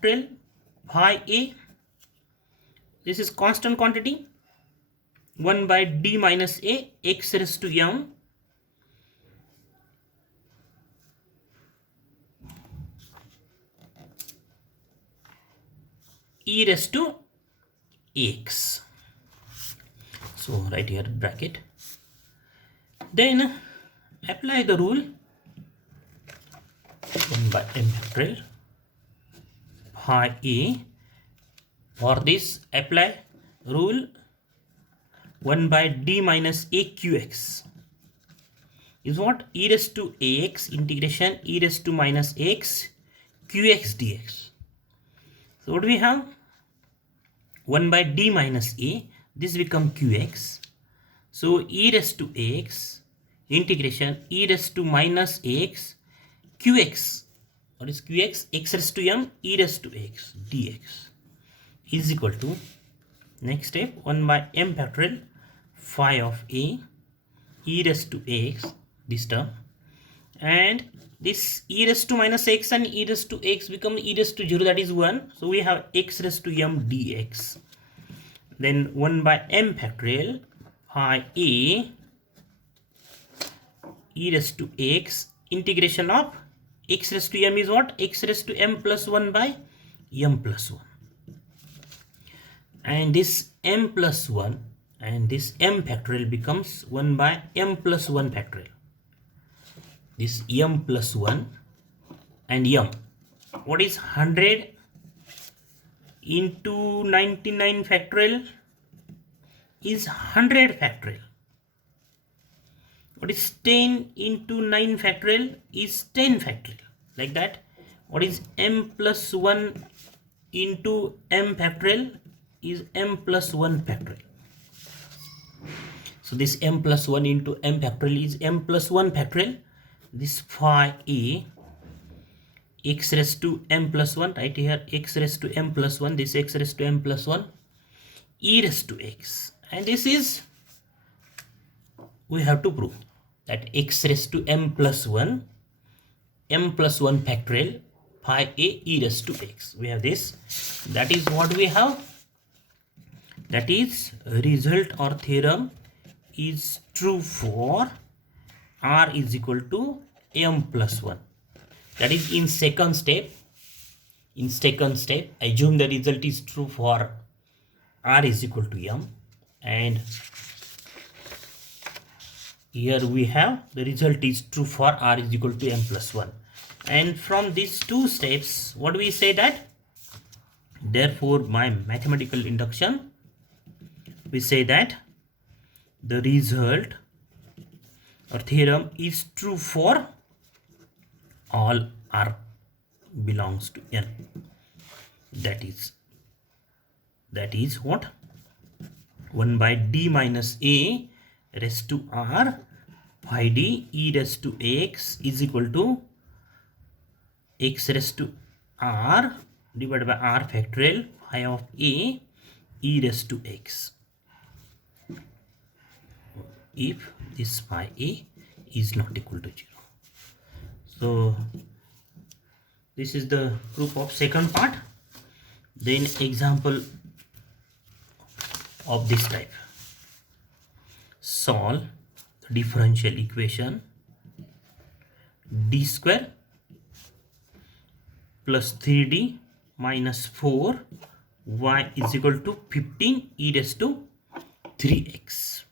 factorial phi a. This is constant quantity 1 by d minus a x raised to m e raised to x. So right here bracket. Then apply the rule 1 by m factorial phi a. For this apply rule 1 by d minus a qx is what? E raised to ax integration e raised to minus x qx dx. So what do we have? 1 by d minus a, this become qx. So e raised to x integration e raised to minus x qx. What is qx? X raised to m e raised to x dx is equal to, next step, 1 by m factorial phi of a e raised to x, this term, and this e raised to minus x and e raised to x become e raised to 0, that is 1. So we have x raised to m dx. Then 1 by m factorial phi a e raised to x integration of x raised to m is what? X raised to m plus 1 by m plus 1. And this m plus 1 and this m factorial becomes 1 by m plus 1 factorial. This m plus 1 and m. What is 100 into 99 factorial? Is 100 factorial. What is 10 into 9 factorial? Is 10 factorial. Like that. What is m plus 1 into m factorial? Is m plus 1 factorial. So this m plus 1 into m factorial is m plus 1 factorial. This phi a x raised to m plus 1, right here x raised to m plus 1, this x raised to m plus 1 e raised to x, and this is, we have to prove that x raised to m plus 1 factorial phi a e raised to x. We have this. That is what we have. That is result or theorem is true for r is equal to m plus 1. That is in second step. In second step, assume the result is true for r is equal to m, and here we have the result is true for r is equal to m plus 1. And from these two steps, what we say that, therefore my mathematical induction, we say that the result or theorem is true for all r belongs to n. That is what? 1 by d minus a raised to r phi d e raised to x is equal to x raised to r divided by r factorial phi of a e raised to x, if this phi a is not equal to 0. So this is the proof of second part. Then example of this type. Solve the differential equation d square plus 3d minus 4y is equal to 15 e raised to 3x.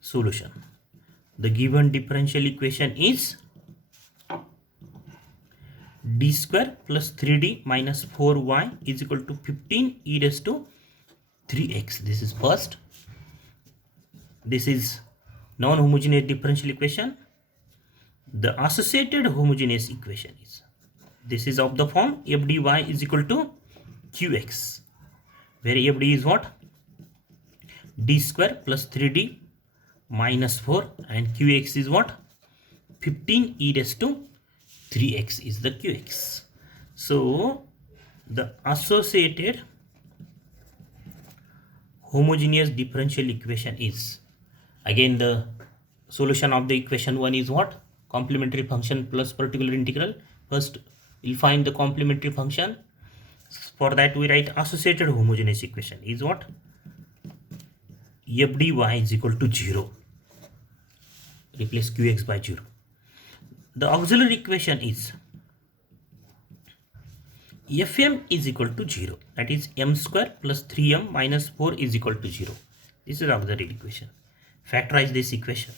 Solution. The given differential equation is d square plus 3d minus 4y is equal to 15 e raised to 3x. This is first. This is non-homogeneous differential equation. The associated homogeneous equation is, this is of the form f dy is equal to qx, where f d is what? D square plus 3d minus 4 and qx is what? 15 e raised to 3x is the qx. So the associated homogeneous differential equation is, again the solution of the equation 1 is what? Complementary function plus particular integral. First We'll find the complementary function. For that we write associated homogeneous equation is what? F dy is equal to 0. Replace qx by 0. The auxiliary equation is Fm is equal to 0. That is m square plus 3m minus 4 is equal to 0. This is auxiliary equation. Factorize this equation.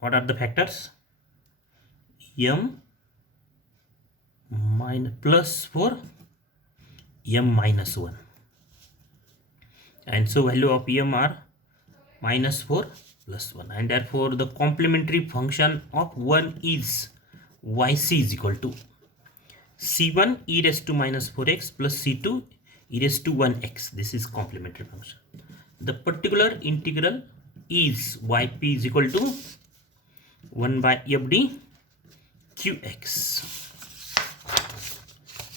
What are the factors? M minus plus 4, m minus 1. And so value of m are minus 4 plus 1. And therefore the complementary function of 1 is yc is equal to c1 e raised to minus 4x plus c2 e raised to 1x. This is complementary function. The particular integral is yp is equal to 1 by fd qx.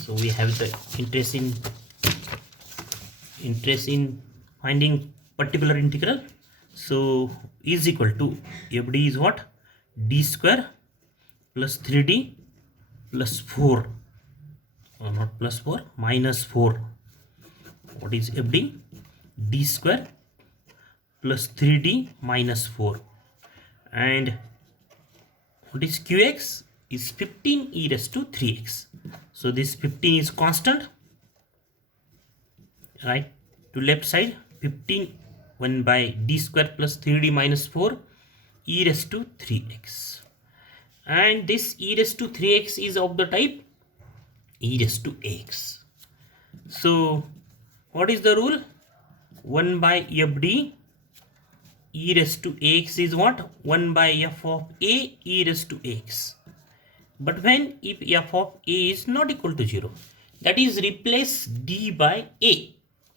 So we have the interest in finding particular integral. So is equal to fd is what? D square plus 3d plus 4, or not plus 4, minus 4. What is fd? D square plus 3d minus 4. And what is qx? Is 15 e raised to 3x. So this 15 is constant, right? To left side, 15 1 by d square plus 3d minus 4 e raised to 3x. And this e raised to 3x is of the type e raised to x. So what is the rule? 1 by fd e raised to x is what? 1 by f of a e raised to x. But when if f of a is not equal to 0, that is replace d by a.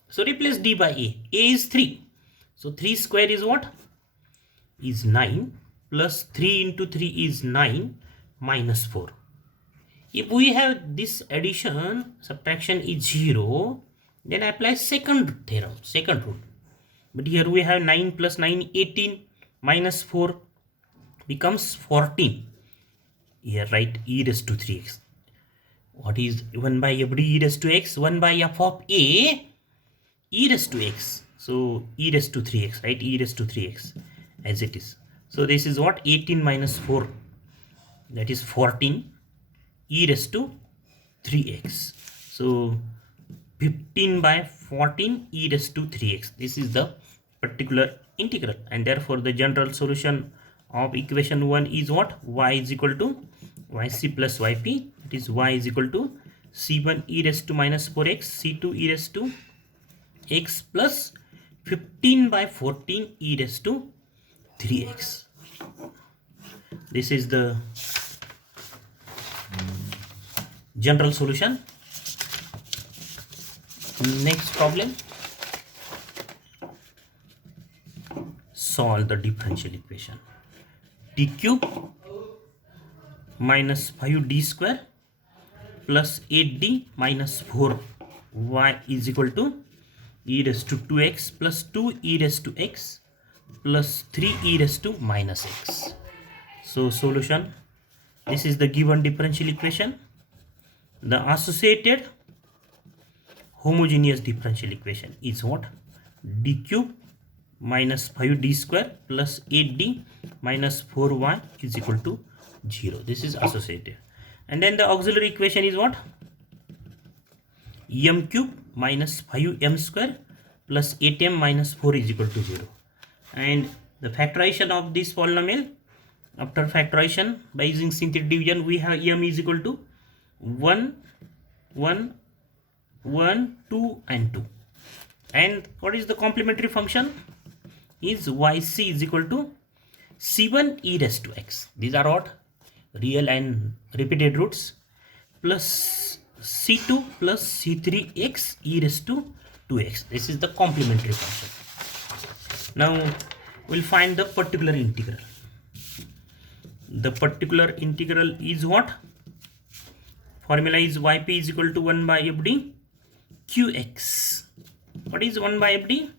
So replace d by a. A is 3. So 3 square is what? Is 9 plus 3 into 3 is 9 minus 4. If we have this addition, subtraction is 0, then apply second theorem, second rule. But here we have 9 plus 9, 18 minus 4 becomes 14. Here write e raised to 3x. What is 1 by fd e raised to x? 1 by f of a e raised to x. So e raised to 3x, right? E raised to 3x as it is. So this is what? 18 minus 4. That is 14 e raised to 3x. So 15 by 14 e raised to 3x. This is the particular integral. And therefore the general solution of equation 1 is what? Y is equal to yc plus yp. It is y is equal to c1 e raised to minus 4x, c2 e raised to x plus 15 by 14 e raised to 3x. This is the general solution. Next problem. Solve the differential equation. D cube minus 5d square plus 8d minus 4y is equal to e raised to 2x plus 2 e raised to x plus 3 e raised to minus x. So solution, this is the given differential equation. The associated homogeneous differential equation is what? D cube minus 5d square plus 8d minus 4y is equal to 0. This is associated. And then the auxiliary equation is what? M cube minus 5m square plus 8m minus 4 is equal to 0. And the factorization of this polynomial, after factorization by using synthetic division, we have m is equal to 1, 1, 1, 2 and 2. And what is the complementary function? Is yc is equal to c1 e raised to x. These are what? Real and repeated roots, plus c2 plus c3x e raised to 2x. This is the complementary function. Now we'll find the particular integral. The particular integral is what? Formula is yp is equal to 1 by fd qx. What is 1 by fd?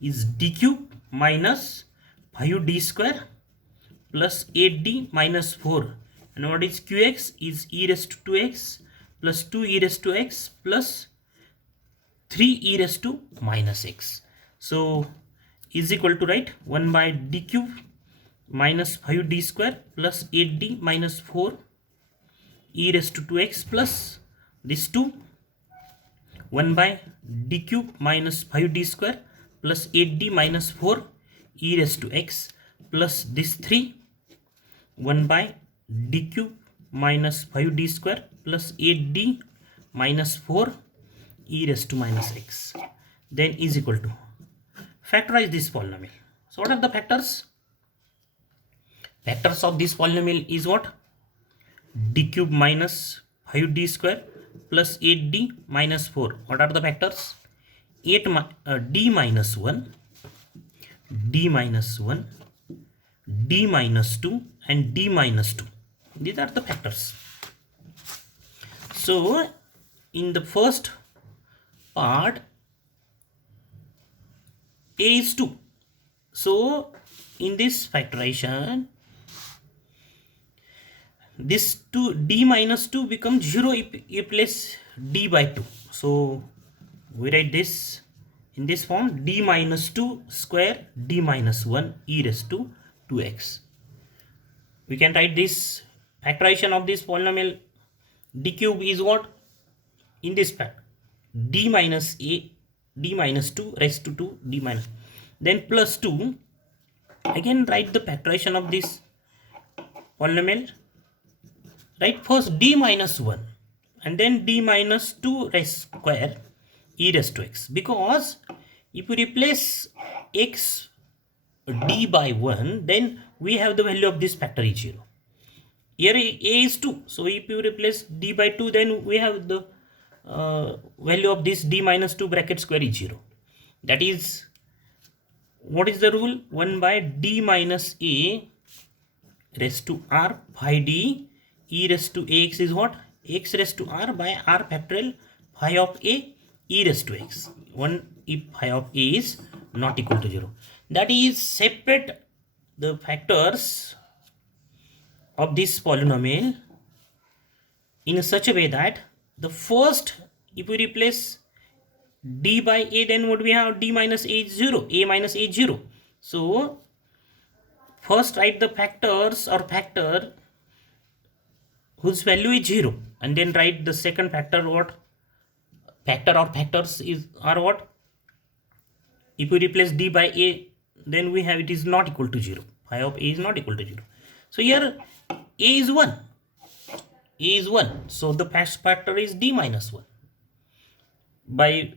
Is d cube minus 5d square plus 8d minus 4 And what is qx? Is e raised to 2x plus 2 e raised to x plus 3 e raised to minus x. So is equal to, right, 1 by d cube minus 5d square plus 8d minus 4 e raised to 2x plus this 2, 1 by d cube minus 5d square plus 8d minus 4 e raised to x plus this 3, 1 by d cube minus 5d square plus 8d minus 4 e raised to minus x, then is equal to, factorize this polynomial. So what are the factors? Factors of this polynomial is what? D cube minus 5d square plus 8d minus 4. What are the factors? D minus 1, d minus 1, d minus 2 and d minus 2. These are the factors. So in the first part, a is 2. So in this factorization, this 2 d minus 2 becomes 0 if you replace d by 2. So we write this in this form: d minus 2 square d minus 1 e raised to 2x. We can write this factorization of this polynomial d cube is what? In this fact, d minus 2 raised to 2 d minus, then plus 2. Again write the factorization of this polynomial. Write first d minus 1 and then d minus 2 raised square e raised to x, because if we replace x d by 1, then we have the value of this factor is 0. Here a is 2, so if you replace d by 2, then we have the value of this d minus 2 bracket square is 0. That is, what is the rule? 1 by d minus a raised to r phi d e raised to ax is what? X raised to r by r factorial phi of a e raised to x. 1 if phi of a is not equal to 0. That is, separate the factors of this polynomial in such a way that the first, if we replace d by a, then what we have? D minus a is 0, a minus a is 0. So first write the factors or factor whose value is 0, and then write the second factor. What factor or factors are what? If we replace d by a, then we have it is not equal to 0. Phi of a is not equal to 0. So here a is 1. A is 1. So the first factor is d minus 1. By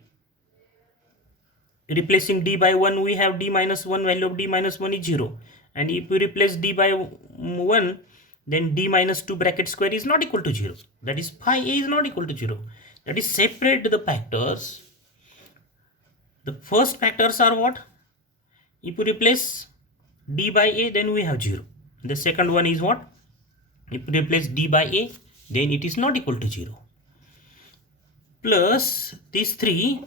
replacing d by 1, we have d minus 1, value of d minus 1 is 0. And if we replace d by 1, then d minus 2 bracket square is not equal to 0. That is, phi a is not equal to 0. That is, separate the factors. The first factors are what? If we replace d by a, then we have 0. The second one is what? If we replace d by a, then it is not equal to 0. Plus these 3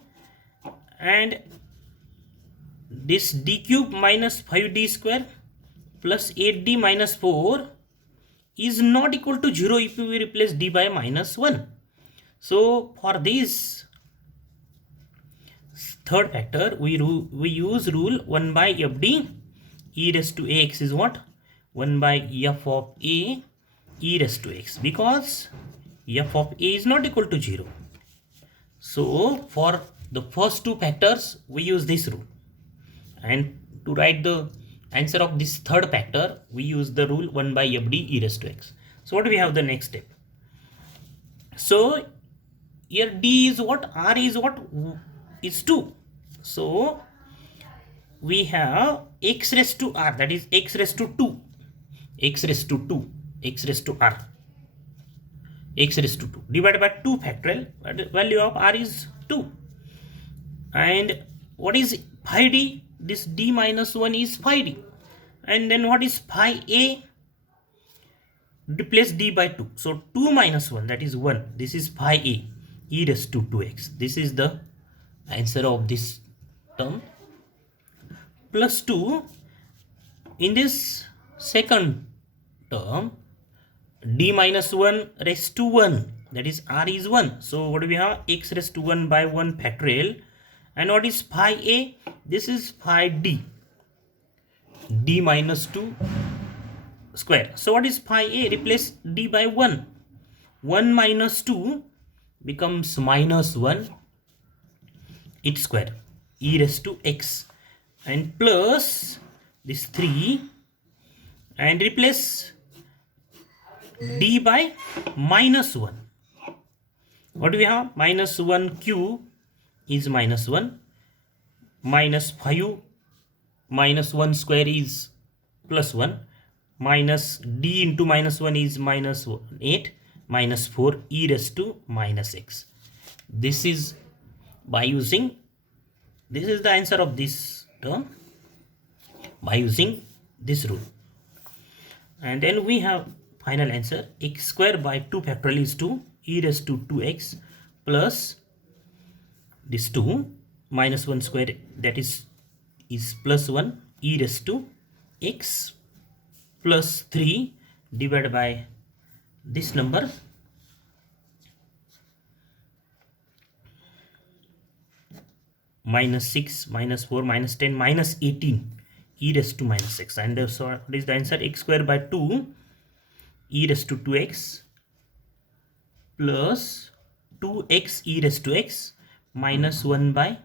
and this d cube minus 5d square plus 8d minus 4 is not equal to 0 if we replace d by minus 1. So for this third factor, we use rule 1 by fd e raised to ax is what? 1 by f of a e raised to x, because f of a is not equal to 0. So for the first two factors, we use this rule. And to write the answer of this third factor, we use the rule 1 by fd e raised to x. So what do we have the next step? So here d is what? R is what? Is 2. So we have x raised to r, that is x raised to 2, x raised to 2, x raised to r, x raised to 2 divided by 2 factorial, value of r is 2. And what is phi d? This d minus 1 is phi d. And then what is phi a? Replace d by 2. So 2 minus 1, that is 1. This is phi a e raised to 2x. This is the answer of this term. Plus 2 in this second term, d minus 1 raised to 1, that is r is 1. So what do we have? X raised to 1 by 1 factorial. And what is phi a? This is phi d, d minus 2 square. So what is phi a? Replace d by 1. 1 minus 2 becomes minus 1, its square, e raised to x, and plus this 3, and replace d by minus 1. What do we have? Minus 1 cube is minus 1, minus 5 minus 1 square is plus 1, minus d into minus 1 is minus 8, minus 4 e raised to minus x. This is by using, this is the answer of this term by using this rule. And then we have final answer, x square by 2 factorial is 2, e raised to 2x plus this 2 minus 1 square, that is plus 1, e raised to x plus 3 divided by this number minus 6 minus 4 minus 10 minus 18 e raised to minus 6. And so what is the answer? X square by 2 e raised to 2x plus 2x e raised to x minus 1 by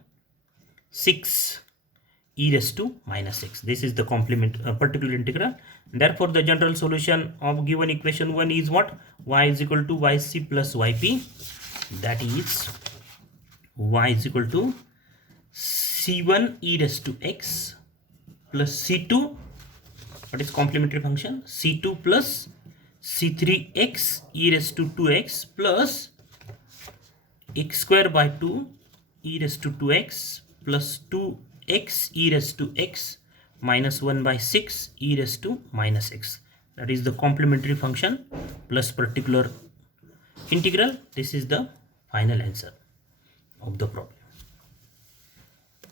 6 e raised to minus 6. This is the particular integral. Therefore the general solution of given equation 1 is what? Y is equal to yc plus yp, that is y is equal to c1 e raised to x plus c2, what is complementary function? c2 plus c3x e raised to 2x plus x square by 2 e raised to 2x plus 2x e raised to x minus 1 by 6 e raised to minus x. That is the complementary function plus particular integral. This is the final answer of the problem.